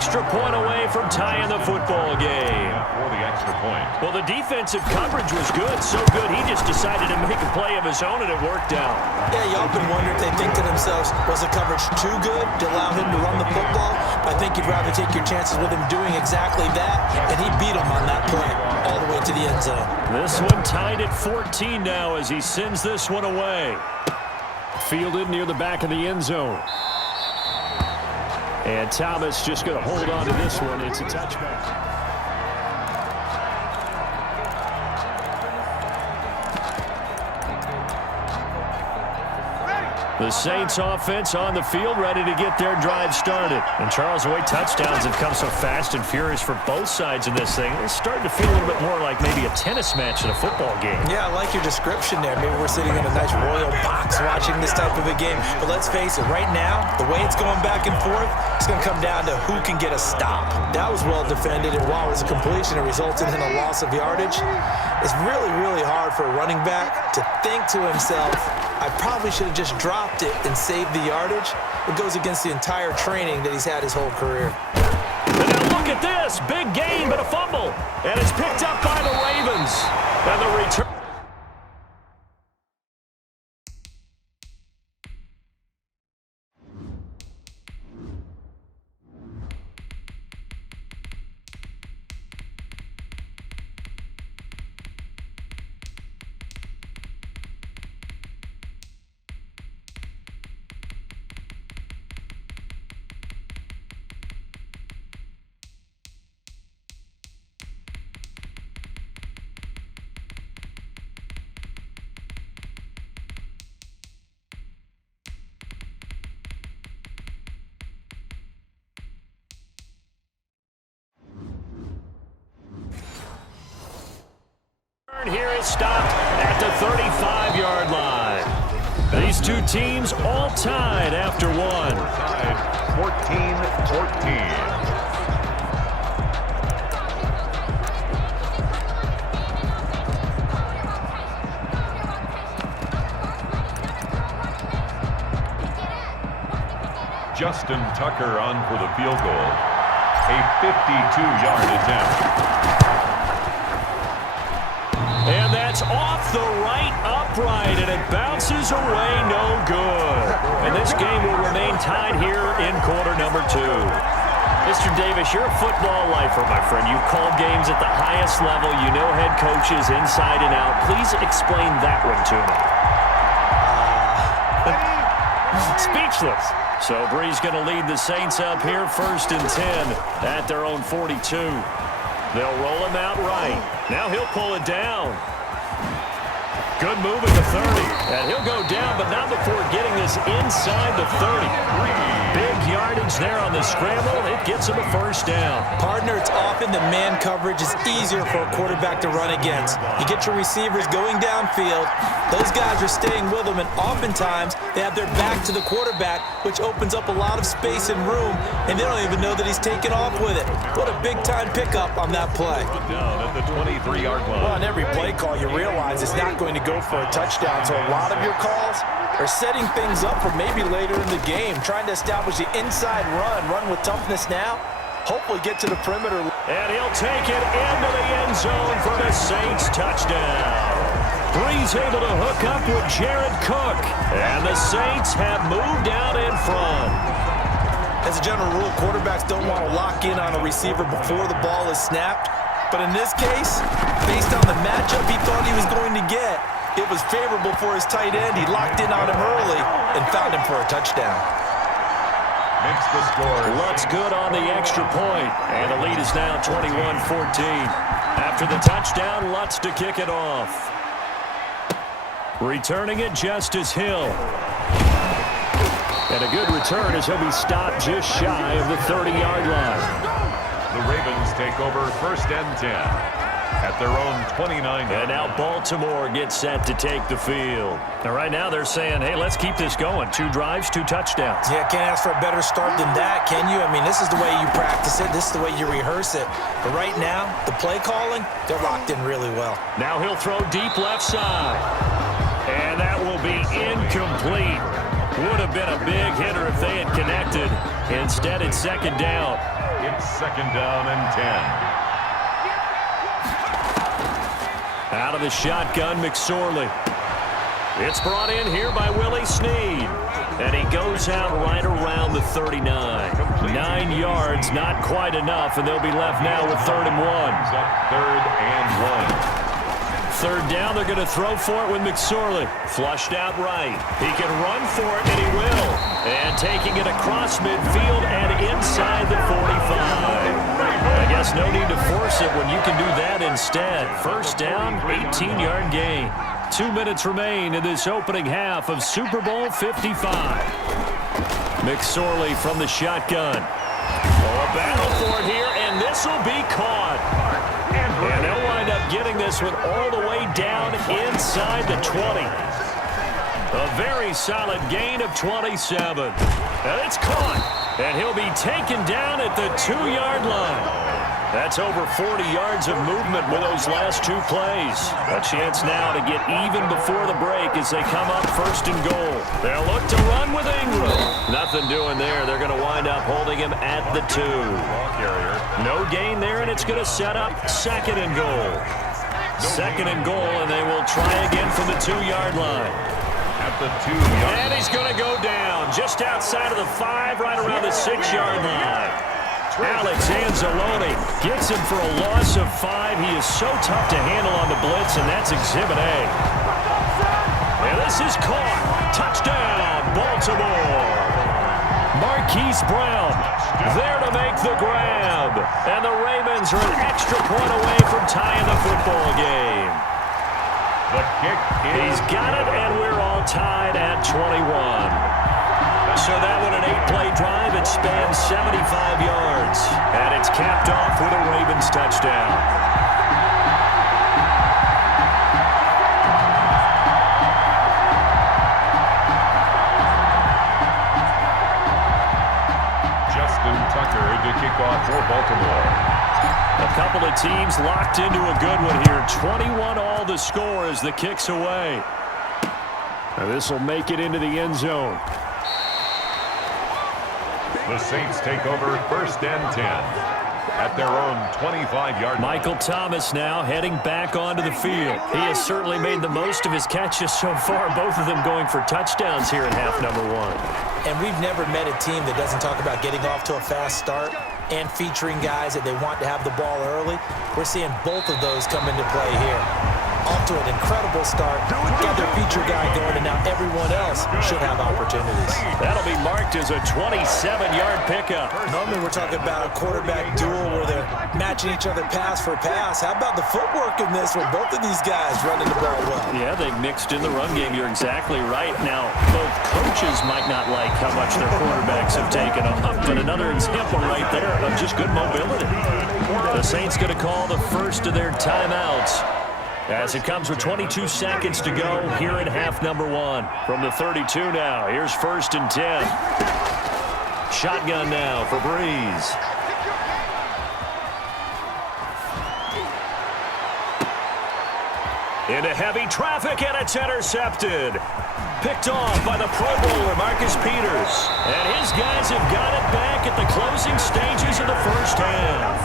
extra point away from tying the football game. For the extra point. Well, the defensive coverage was good, so good he just decided to make a play of his own, and it worked out. Yeah, you often wonder if they think to themselves, was the coverage too good to allow him to run the football? I think you'd rather take your chances with him doing exactly that, and he beat him on that play all the way to the end zone. This one tied at 14 now as he sends this one away. Fielded near the back of the end zone. And Thomas just going to hold on to this one. It's a touchback. The Saints offense on the field, ready to get their drive started. And Charles, the way touchdowns have come so fast and furious for both sides in this thing, it's starting to feel a little bit more like maybe a tennis match in a football game. Yeah, I like your description there. Maybe we're sitting in a nice royal box watching this type of a game. But let's face it, right now, the way it's going back and forth, it's going to come down to who can get a stop. That was well defended, and while it was a completion, it resulted in a loss of yardage. It's really, really hard for a running back to think to himself, I probably should have just dropped it and saved the yardage. It goes against the entire training that he's had his whole career. And now look at this. Big gain, but a fumble. And it's picked up by the Ravens. And the return. Here is stopped at the 35-yard line. These two teams all tied after one. Tied 14-14. Justin Tucker on for the field goal. A 52-yard attempt. And that's off the right upright, and it bounces away, no good. And this game will remain tied here in quarter number 2. Mr. Davis, you're a football lifer, my friend. You've called games at the highest level. You know head coaches inside and out. Please explain that one to me. Speechless. So Bree's going to lead the Saints up here, 1st and 10 at their own 42. They'll roll him out right. Now he'll pull it down. Good move at the 30. And he'll go down, but not before getting this inside the 30. Big yardage there on the scramble. It gets him a 1st down. Partner, it's often the man coverage is easier for a quarterback to run against. You get your receivers going downfield. Those guys are staying with them, and oftentimes they have their back to the quarterback, which opens up a lot of space and room, and they don't even know that he's taken off with it. What a big-time pickup on that play. Down at the 23-yard line. Well, on every play call, you realize it's not going to go for a touchdown, so a lot of your calls are setting things up for maybe later in the game, trying to establish the inside run with toughness now, hopefully get to the perimeter. And he'll take it into the end zone for the Saints touchdown. Brees able to hook up with Jared Cook, and the Saints have moved out in front. As a general rule, quarterbacks don't want to lock in on a receiver before the ball is snapped. But in this case, based on the matchup he thought he was going to get, it was favorable for his tight end. He locked in on him early and found him for a touchdown. Makes the score. Looks good on the extra point, and the lead is now 21-14. After the touchdown, Lutz to kick it off. Returning it, Justice Hill. And a good return as he'll be stopped just shy of the 30-yard line. The Ravens take over 1st and 10 at their own 29. And now Baltimore gets set to take the field. Now right now they're saying, hey, let's keep this going. 2 drives, 2 touchdowns. Yeah, can't ask for a better start than that, can you? I mean, this is the way you practice it. This is the way you rehearse it. But right now, the play calling, they're locked in really well. Now he'll throw deep left side. And that will be incomplete. Would have been a big hitter if they had connected. Instead, it's second down. It's second down and 10. Out of the shotgun, McSorley. It's brought in here by Willie Snead. And he goes out right around the 39. 9 yards, not quite enough, and they'll be left now with 3rd and 1. Third and 1. Third down, they're going to throw for it with McSorley. Flushed out right. He can run for it, and he will. And taking it across midfield and inside the 45. I guess no need to force it when you can do that instead. First down, 18-yard gain. 2 minutes remain in this opening half of Super Bowl 55. McSorley from the shotgun. Oh, a battle for it here, and this will be caught. And they'll wind up getting this one all the way down inside the 20. A very solid gain of 27. And it's caught. And he'll be taken down at the 2-yard line. That's over 40 yards of movement with those last 2 plays. A chance now to get even before the break as they come up 1st and goal. They'll look to run with Ingram. Nothing doing there. They're going to wind up holding him at the 2. No gain there, and it's going to set up 2nd and goal. 2nd and goal, and they will try again from the 2-yard line. At the 2-yard line. And he's going to go down just outside of the 5, right around the 6-yard line. Alex Anzalone gets him for a loss of 5. He is so tough to handle on the blitz, and that's Exhibit A. And this is caught. Touchdown, Baltimore. Marquise Brown there to make the grab. And the Ravens are an extra point away from tying the football game. The kick is... He's got it, and we're all tied at 21. So that one, an 8-play drive. It spans 75 yards. And it's capped off with a Ravens touchdown. Justin Tucker to kick off for Baltimore. A couple of teams locked into a good one here. 21 all the score as the kick's away. Now this will make it into the end zone. The Saints take over 1st and 10 at their own 25-yard line. Michael Thomas now heading back onto the field. He has certainly made the most of his catches so far, both of them going for touchdowns here in half number 1. And we've never met a team that doesn't talk about getting off to a fast start and featuring guys that they want to have the ball early. We're seeing both of those come into play here. Off to an incredible start. Got their feature guy going, and now everyone else should have opportunities. That'll be marked as a 27-yard pickup. Normally we're talking about a quarterback duel where they're matching each other pass for pass. How about the footwork in this with both of these guys running the ball well? Yeah, they've mixed in the run game. You're exactly right. Now, both coaches might not like how much their quarterbacks have taken off, but another example right there of just good mobility. The Saints going to call the first of their timeouts as it comes with 22 seconds to go here in half number 1. From the 32 now, here's 1st and 10. Shotgun now for Breeze. Into heavy traffic, and it's intercepted. Picked off by the Pro Bowler, Marcus Peters. And his guys have got it back at the closing stages of the first half.